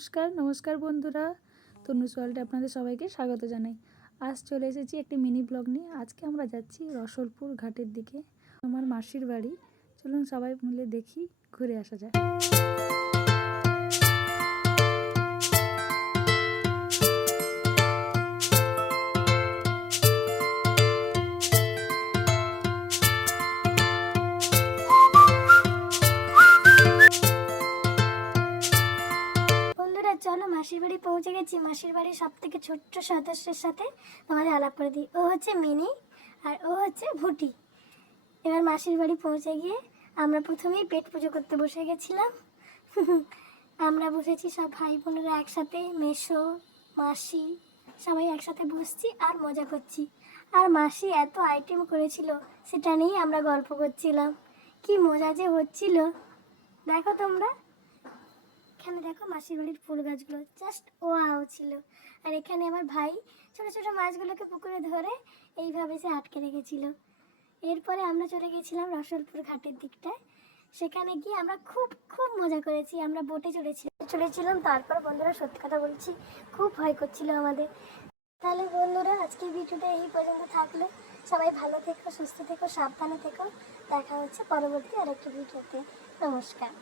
নমস্কার নমস্কার বন্ধুরা। তনুজ ওয়ার্ল্ডে আপনাদের সবাইকে স্বাগত জানাই। আজ চলে এসেছি একটি মিনি ব্লগ নিয়ে। আজকে আমরা যাচ্ছি রসলপুর ঘাটের দিকে। আমার মাসির বাড়ি। চলুন সবাই মিলে দেখি, ঘুরে আসা যায় চলো মাসির বাড়ি পৌঁছে গেছি। মাসির বাড়ির সব থেকে ছোট্ট সদস্যের সাথে তোমাদের আলাপ করে দিই। ও হচ্ছে মিনি আর ও হচ্ছে ভুটি। এবার মাসির বাড়ি পৌঁছে গিয়ে আমরা প্রথমেই পেট পুজো করতে বসে গেছিলাম। আমরা বসেছি সব ভাই বোনেরা একসাথে, মেসো, মাসি, সবাই একসাথে বসছি আর মজা করছি। আর মাসি এত আইটেম করেছিল, সেটা নিয়েই আমরা গল্প করছিলাম। কি মজা যে হচ্ছিল। দেখো তোমরা। এখানে দেখো মাসির বাড়ির ফুল গাছগুলো জাস্ট ও আও ছিল। আর এখানে আমার ভাই ছোট ছোট মাছগুলোকে পুকুরে ধরে এইভাবে সে আটকে রেখেছিল। এরপরে আমরা চলে গেছিলাম রসলপুর ঘাটের দিকটায়। সেখানে গিয়ে আমরা খুব খুব মজা করেছি। আমরা বোটে চড়েছি চলেছিলাম তারপর বন্ধুরা সত্যি কথা বলছি, খুব ভয় করছিল আমাদের। তাহলে বন্ধুরা, আজকে ভিডিওটা এই পর্যন্ত থাকল। সবাই ভালো থেকো, সুস্থ থেকো, সাবধানে থেকো। দেখা হচ্ছে পরবর্তী আরেকটি ভিডিওতে। নমস্কার।